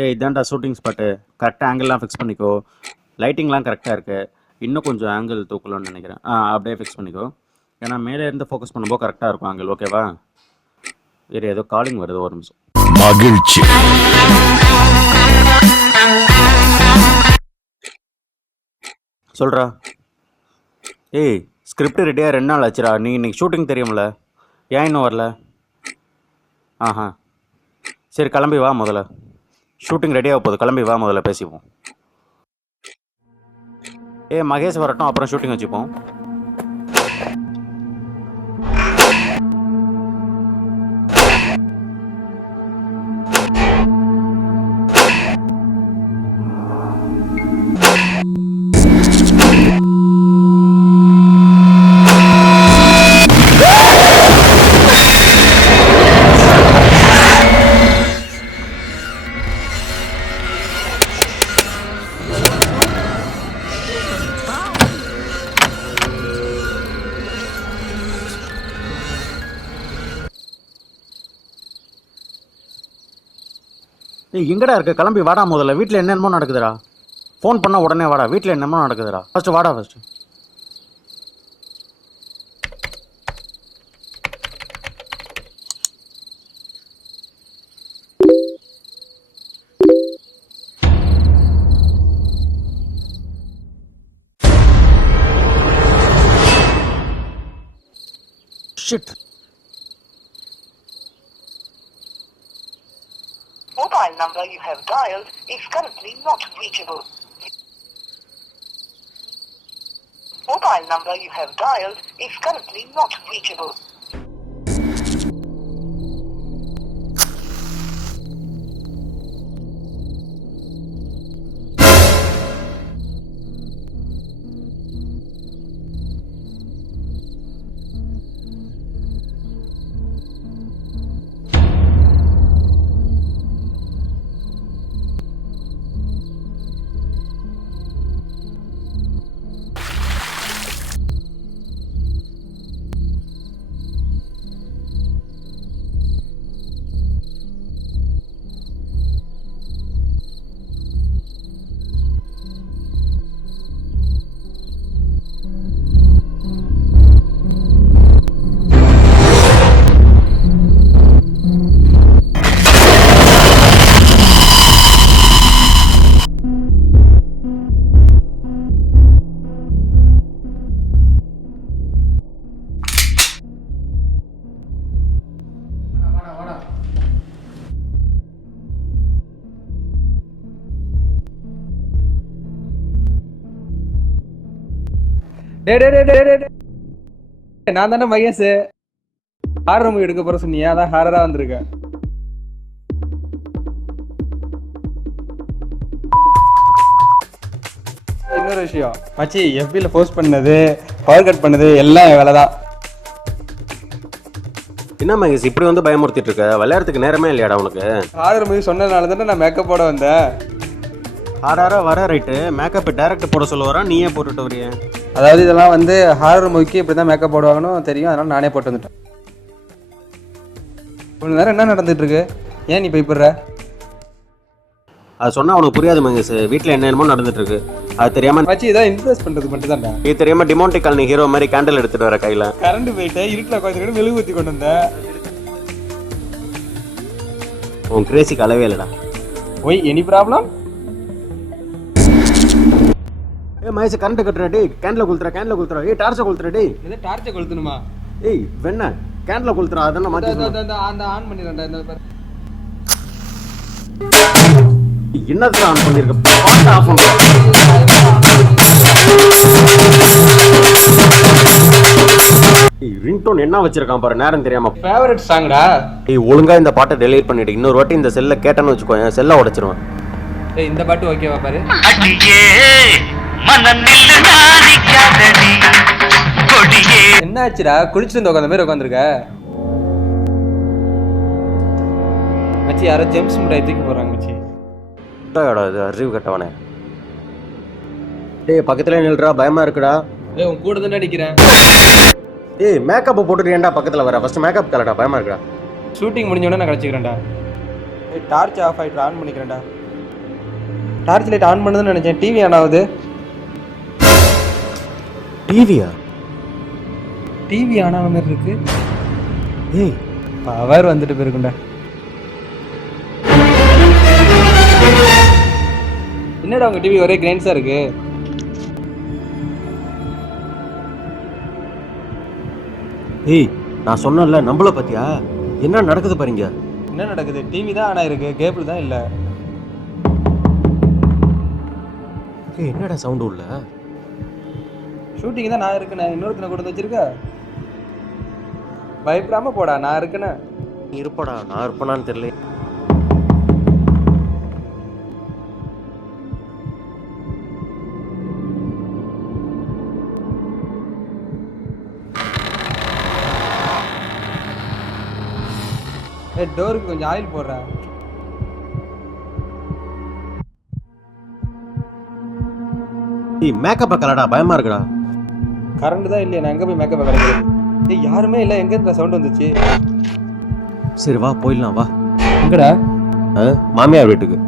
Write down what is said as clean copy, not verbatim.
ஏய் இதான்டா shooting spot. கரெக்டாக ஆங்கிள்லாம் fix பண்ணிக்கோ. லைட்டிங்லாம் கரெக்டாக இருக்குது. இன்னும் கொஞ்சம் ஆங்கிள் தூக்கலாம்னு நினைக்கிறேன். அப்படியே ஃபிக்ஸ் பண்ணிக்கோ. ஏன்னா மேலே இருந்து ஃபோக்கஸ் பண்ணும்போது கரெக்டாக இருக்கும் ஆங்கிள். ஓகேவா? வேறு ஏதோ காலிங் வருது, ஒரு நிமிஷம். மகிழ்ச்சி. சொல்கிறா. ஏய் ஸ்கிரிப்ட் ரெடியாக 2 நாள் ஆச்சுடா. நீ இன்னைக்கு ஷூட்டிங் தெரியும்ல, ஏன் இன்னும் வரல? ஆஹா சரி, கிளம்பி வா. முதல்ல ஷூட்டிங் ரெடியாக போகுது, கிளம்பி வா. முதல்ல பேசிப்போம். மகேஷ் வரட்டும், அப்புறம் ஷூட்டிங் வச்சுப்போம். நீ எங்கடா இருக்க? கிளம்பி வாடா. முதல்ல வீட்டில் என்னென்னமோ நடக்குதுடா. ஃபோன் பண்ணால் உடனே வாடா. வீட்டில் என்னமோ நடக்குதுடா. ஃபஸ்ட்டு வாடா. First shit. Mobile number you have dialed is currently not reachable. Mobile number you have dialed is currently not reachable. நான் தானே மகேஷ். ஹாரர் மூவி எடுக்க போற சொன்னீங்க, அதான் ஹாரரா வந்திருக்கேன். இன்னொரு விஷயம் மச்சி, எஃபில போஸ்ட் பண்ணது, பவர் கட் பண்ணது எல்லாம் வேலை தான். என்ன மகேஷ் இப்படி வந்து பயமுறுத்திட்டு இருக்க? விளையாடுறதுக்கு நேரமே இல்லையாடா உனக்கு? ஹாரர் மூவி சொன்னதுனால தானே நான் மேக்கப் போட வந்தேன். ஹாரராக வர ரைட்டு, மேக்கப் டேரக்டர் போட சொல்ல வரா, நீயே போட்டுட்டு வரியே? அதாவது இதெல்லாம் வந்து ஹாரர் மூவிக்கு இப்படி தான் மேக்கப் போடுவாங்கன்னு தெரியும், அதனால நானே போட்டு வந்துட்டேன். கொஞ்ச நேரம் என்ன நடந்துட்டு இருக்கு? ஏன் நீ பயப்படுற? அது சொன்னா உனக்கு புரியாது மகேஷ். வீட்டில் என்னென்னமோ நடந்துட்டு இருக்கு, அது தெரியாம மச்சி இதான் இன்ஃப்ளூயன்ஸ் பண்றது மட்டும் தான்டா. நீ தெரியாம டிமாண்டி காலனி ஹீரோ மாதிரி கேண்டில் எடுத்துட்டு வர கையில. கரண்ட் போயிட்டு இருட்டில் உட்காந்துக்கிட்டு மெழுகுவத்தி கொண்டு வந்தேன். உன் கிரேசிக்கு அளவே இல்லடா. Why any problem? Mahesh current கட்டுற டே, கேண்டில் கொளுத்துற. டார்ச்சை கொளுத்துற டே. இது டார்ச்சை கொளுத்தணுமா? வெண்ண கேண்டில் கொளுத்துறா, அதெல்லாம் மாத்தி அந்த ஆன் பண்ணிடுறேன்டா. இந்த பாரு என்னதுல ஆன் பண்ணிருக்க? பாட்டு ஆஃப் பண்ணு. ரிங்டோன் என்ன வச்சிருக்கான் பாரு, நேரம் தெரியாம. ஃபேவரட் சாங்டா. ஒழுங்கா இந்த பாட்டை டெலீட் பண்ணிட்டு இன்னொரு வாட்டி இந்த செல்ல கேட்டேன்னு வச்சுக்கோ, என் செல்ல உடைச்சிருவேன். இந்த பாட்டு ஓகேவா பாரு. என்ன ஆச்சுடா? குளிச்சுட்டு வந்து உட்காந்த மாதிரி உட்காந்துருக்க மச்சி. யாரோ ஜெம்ஸ் முடாய் தூக்கி போறாங்க மச்சி. இது அறிவு கட்டவனே. டேய் பக்கத்துல நில்றா, பயமா இருக்குடா. உன் கூட தானே அடிக்கிறேன். மேக்கப் போட்டுட்டு ஏன்டா பக்கத்துல வர? ஃபர்ஸ்ட் மேக்கப் கலடா, பயமா இருக்குடா. ஷூட்டிங் முடிஞ்ச உடனே நான் கழிச்சுக்கிறேன்டா. டார்ச் ஆஃப் ஆயிட்டு ஆன் பண்ணிக்கிறேன்டா. டார்ச் லைட் ஆன் பண்ணுதுன்னு நினைச்சேன், டிவி ஆன் ஆகுது. டிவியா? டிவி ஆன் ஆன மாதிரி இருக்கு. ஏய், பவர் வந்துட்டு போயிருக்குண்டா. என்னடா உங்க டிவி ஒரே கிரைன்ஸா இருக்கு? ஏய், நான் சொன்னேன்ல நம்மள பத்தியா? என்ன நடக்குது பாருங்க. என்ன நடக்குது? டிவி தான் ஆன் ஆயிருக்கு, கேபிள் தான் இல்ல. ஏய், என்னடா சவுண்ட் உள்ள? ஷூட்டிங் தான் நான் இருக்கேனே, இன்னொருத்தனை கூட வச்சிருக்க. பயப்படாம போடா, நான் இருக்கேனே. இருப்படா, நான் இருப்பேனான்னு தெரியல. டோருக்கு கொஞ்சம் ஆயில் போடுறா. ஏய், மேக்கப் கலடா, பயமா இருக்குடா. கரண்ட் தான் இல்லையா, நான் எங்க போய் மேக்கப் கிடைக்கிறது? ஏய், யாருமே இல்லை, எங்க இந்த சவுண்ட் வந்துச்சு? சரி வா போயிடலாம் வா. எங்கடா? மாமியார் வீட்டுக்கு.